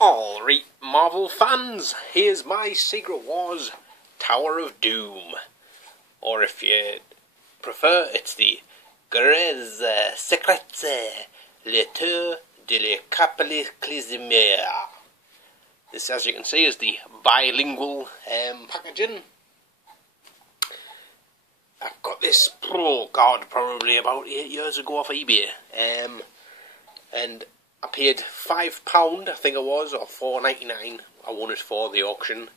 Alright, Marvel fans, here's my Secret Wars Tower of Doom. Or if you prefer, it's the Grands Secrets Lettres de la Cataclysme. This, as you can see, is the bilingual packaging. I got this, oh god, probably about 8 years ago off eBay. And I paid £5, I think it was, or £4.99. I won it for the auction.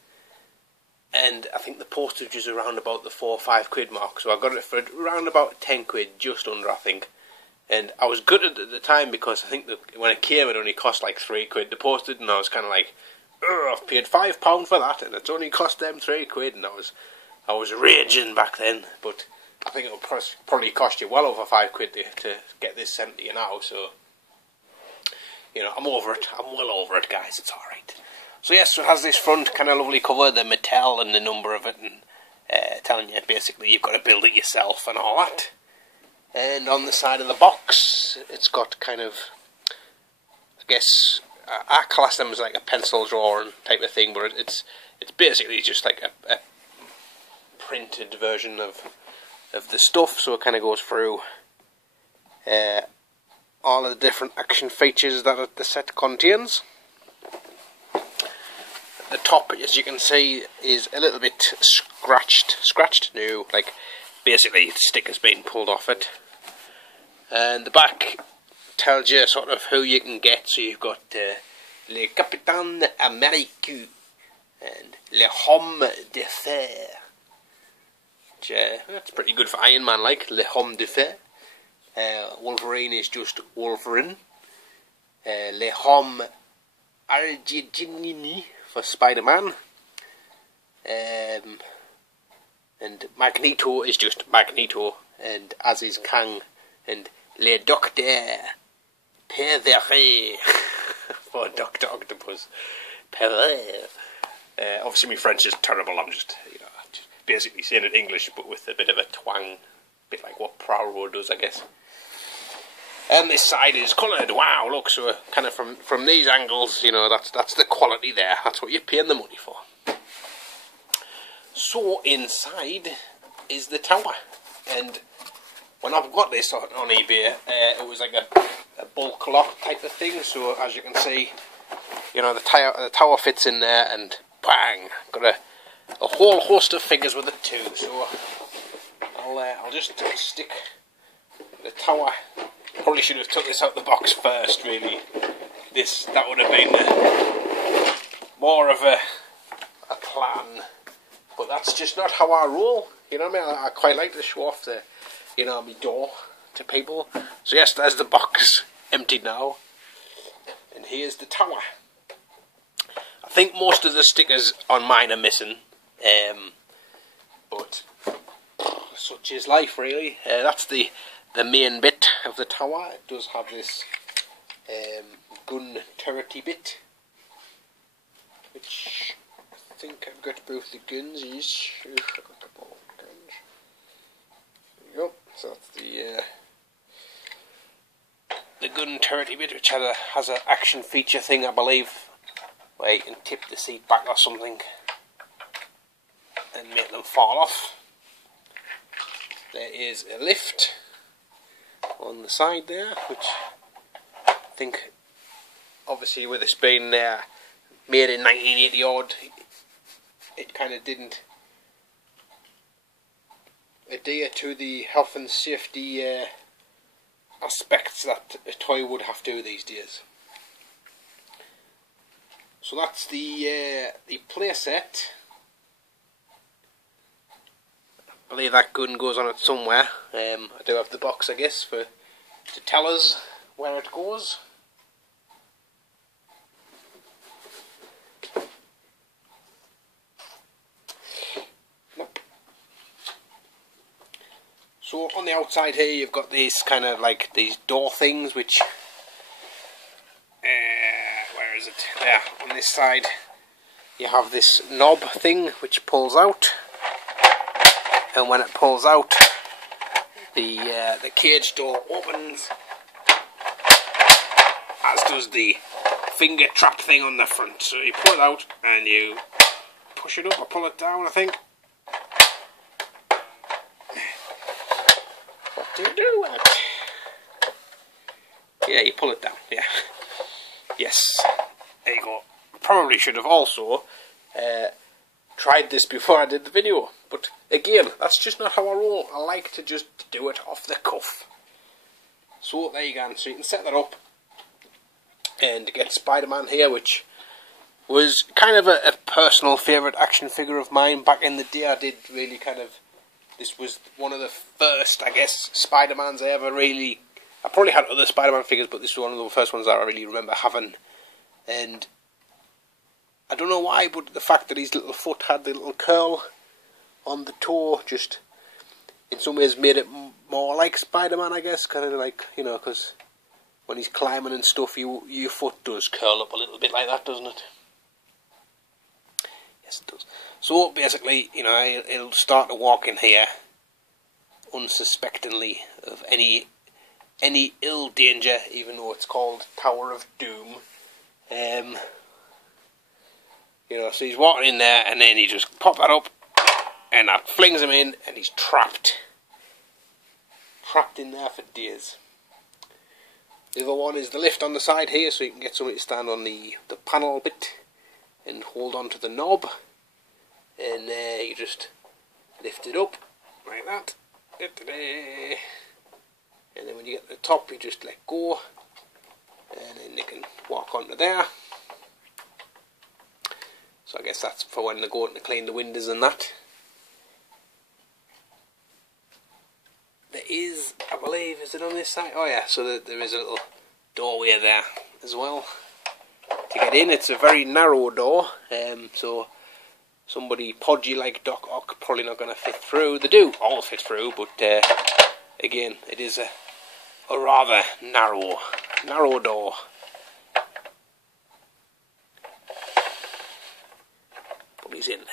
And I think the postage is around about the 4 or 5 quid mark. So I got it for around about 10 quid, just under, I think. And I was gutted at the time because I think that when it came, it only cost like 3 quid the postage. And I was kind of like, I've paid £5 for that, and it's only cost them 3 quid. And I was raging back then. But I think it would probably cost you well over 5 quid to get this sent to you now. So, you know, I'm over it. I'm well over it, guys. It's alright. So yes, so it has this front kind of lovely cover, the Mattel and the number of it, and telling you basically you've got to build it yourself and all that. And on the side of the box, it's got kind of, I guess, I class them as like a pencil drawing type of thing, but it's basically just like a printed version of the stuff. So it kind of goes through all of the different action features that the set contains. The top, as you can see, is a little bit scratched new, like basically the sticker's been pulled off it. And the back tells you sort of who you can get. So you've got Le Capitaine Amerique and Le Homme de Fer, which that's pretty good for Iron Man, like Le Homme de Fer. Wolverine is just Wolverine. Le Homme Argentinini for Spider-Man. And Magneto is just Magneto, and as is Kang, and Le Docteur Perveret for Dr. Octopus. Perveret. Obviously my French is terrible, I'm just, just basically saying it English, but with a bit of a twang, a bit like what Poirot does, I guess. And this side is coloured. Wow, look, so kind of from these angles, that's the quality there. That's what you're paying the money for. So inside is the tower. And when I've got this on eBay, it was like a bulk lot type of thing. So as you can see, the tower fits in there, and bang, got a whole host of figures with it too. So I'll just stick the tower. Probably should have took this out the box first, really. That would have been more of a plan. But that's just not how I roll. You know what I mean? I quite like to show off my door to people. So yes, there's the box, emptied now. And here's the tower. I think most of the stickers on mine are missing. But such is life, really. That's the main bit of the tower. It does have this gun turrety bit, which I think I've got both the guns. Yes, I've got both guns. There you go. So that's the gun turrety bit, which has an action feature thing, I believe, where you can tip the seat back or something and make them fall off. There is a lift on the side there, which I think, obviously with this being made in 1980 odd, it kind of didn't adhere to the health and safety aspects that a toy would have to these days. So that's the play set. I believe that gun goes on it somewhere. I do have the box, I guess, to tell us where it goes. Nope. So on the outside here, you've got these kind of like these door things, which where is it? There, on this side, you have this knob thing which pulls out. And when it pulls out, the cage door opens, as does the finger trap thing on the front. So you pull it out and you push it up or pull it down, I think. What do you do with it? Yeah, you pull it down, yeah. Yes, there you go. Probably should have also tried this before I did the video. But again, that's just not how I roll. I like to just do it off the cuff. So there you go. So you can set that up and get Spider-Man here, which was kind of a personal favourite action figure of mine back in the day. I did really this was one of the first, I guess, Spider-Mans I ever really... I probably had other Spider-Man figures, but this was one of the first ones that I really remember having. And I don't know why, but the fact that his little foot had the little curl on the toe just in some ways made it more like Spider-Man, I guess. Kind of like, you know, because when he's climbing and stuff, your foot does curl up a little bit like that, doesn't it? Yes, it does. So basically, you know, it'll start to walk in here unsuspectingly of any ill danger, even though it's called Tower of Doom. You know, so he's walking in there, and then you just pop that up, and that flings him in, and he's trapped in there for days. The other one is the lift on the side here, so you can get somebody to stand on the panel bit and hold on to the knob, and you just lift it up like that, and then when you get to the top, you just let go, and then they can walk onto there. So I guess that's for when they're going to clean the windows and that. There is, I believe, is it on this side? Oh yeah, so there is a little doorway there as well to get in. It's a very narrow door, so somebody podgy like Doc Ock probably not going to fit through. They do all fit through, but again, it is a rather narrow door. But he's in there.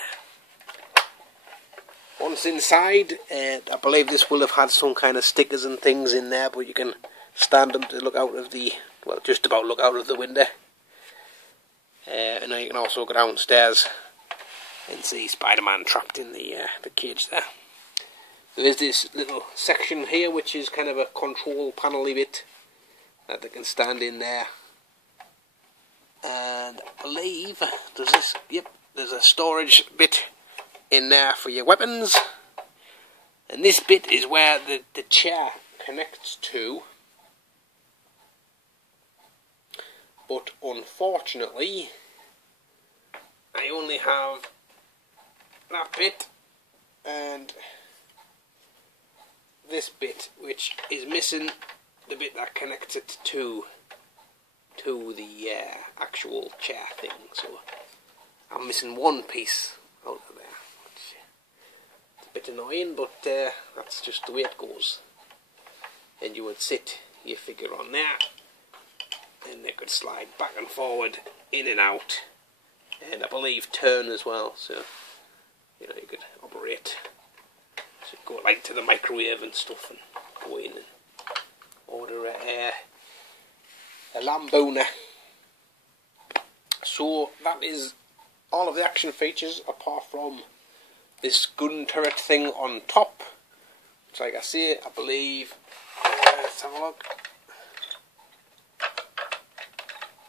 Once inside, I believe this will have had some kind of stickers and things in there, but you can stand them to look out of the, well, just about look out of the window. And then you can also go downstairs and see Spider-Man trapped in the cage there. There is this little section here, which is kind of a control panel-y bit that they can stand in there. And I believe there's this, yep, there's a storage bit in there for your weapons, and this bit is where the chair connects to, but unfortunately I only have that bit and this bit, which is missing the bit that connects it to the actual chair thing, so I'm missing one piece out of there. It's a bit annoying, but that's just the way it goes. And you would sit your figure on there, and they could slide back and forward, in and out, and I believe turn as well, so you know, you could operate, so you go like to the microwave and stuff and go in and order a Lambona. So that is all of the action features apart from this gun turret thing on top, which, like I say, I believe, let's have a look.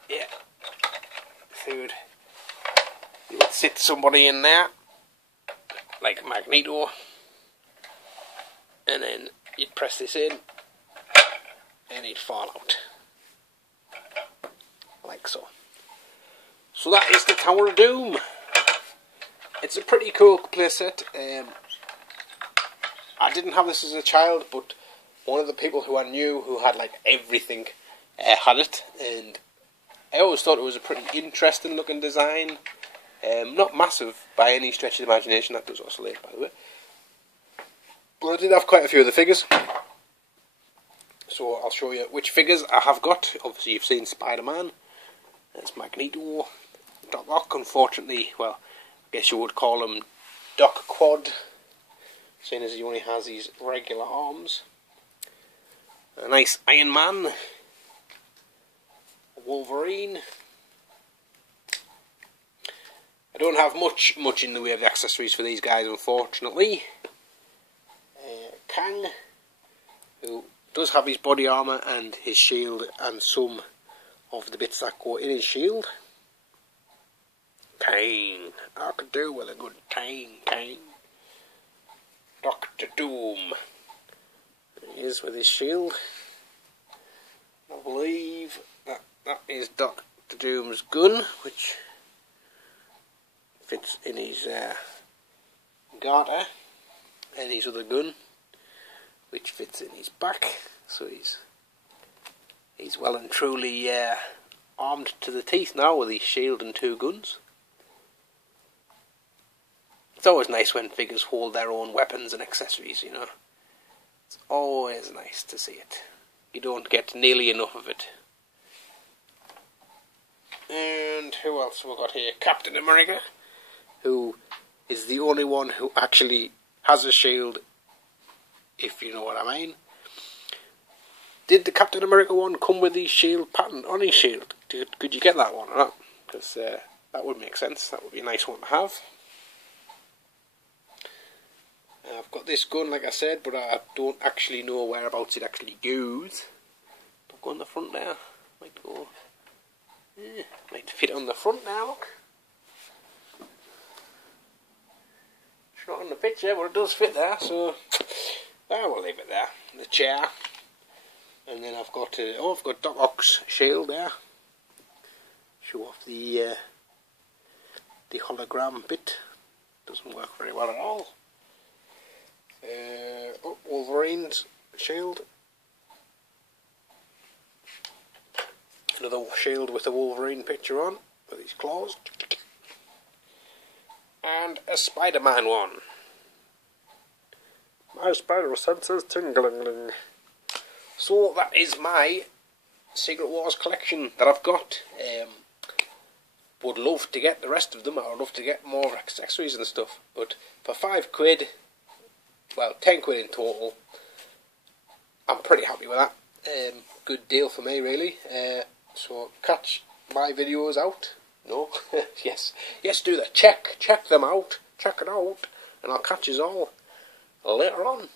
Yeah, food. You would sit somebody in there like Magneto, and then you'd press this in and he'd fall out like so. So that is the Tower of Doom. It's a pretty cool playset. I didn't have this as a child, but one of the people who I knew who had like everything had it, and I always thought it was a pretty interesting looking design. Not massive by any stretch of the imagination, that does oscillate by the way. But I did have quite a few of the figures. So I'll show you which figures I have got. Obviously you've seen Spider-Man. There's Magneto. Doc Ock, unfortunately, well, I guess you would call him Doc Quad, seeing as he only has these regular arms. A nice Iron Man. A Wolverine. don't have much in the way of accessories for these guys, unfortunately. Kang, who does have his body armour and his shield and some of the bits that go in his shield. Kang, I could do with a good Kang. Doctor Doom. There he is with his shield. I believe that is Doctor Doom's gun, which fits in his garter, and his other gun, which fits in his back. So he's well and truly armed to the teeth now with his shield and 2 guns. It's always nice when figures hold their own weapons and accessories, you know. It's always nice to see it. You don't get nearly enough of it. And who else have we got here? Captain America, who is the only one who actually has a shield, if you know what I mean. Did the Captain America one come with the shield pattern on his shield? Could you get that one or not? Because that would make sense. That would be a nice one to have. I've got this gun, like I said, but I don't actually know whereabouts it actually goes. Don't go on the front there. Might go. Might fit on the front now. Look. It's not on the picture, but it does fit there. So I will leave it there. The chair, and then I've got Doc Ock's shield there. Show off the hologram bit. Doesn't work very well at all. Wolverine's shield. Another shield with a Wolverine picture on, with his claws. And a Spider-Man one. My spider senses tingling. So that is my Secret Wars collection that I've got. Would love to get the rest of them. I would love to get more accessories and stuff. But for £5, well, 10 quid in total, I'm pretty happy with that. Good deal for me, really. So catch my videos out. No, yes, do that. Check them out. Check it out, and I'll catch you all later on.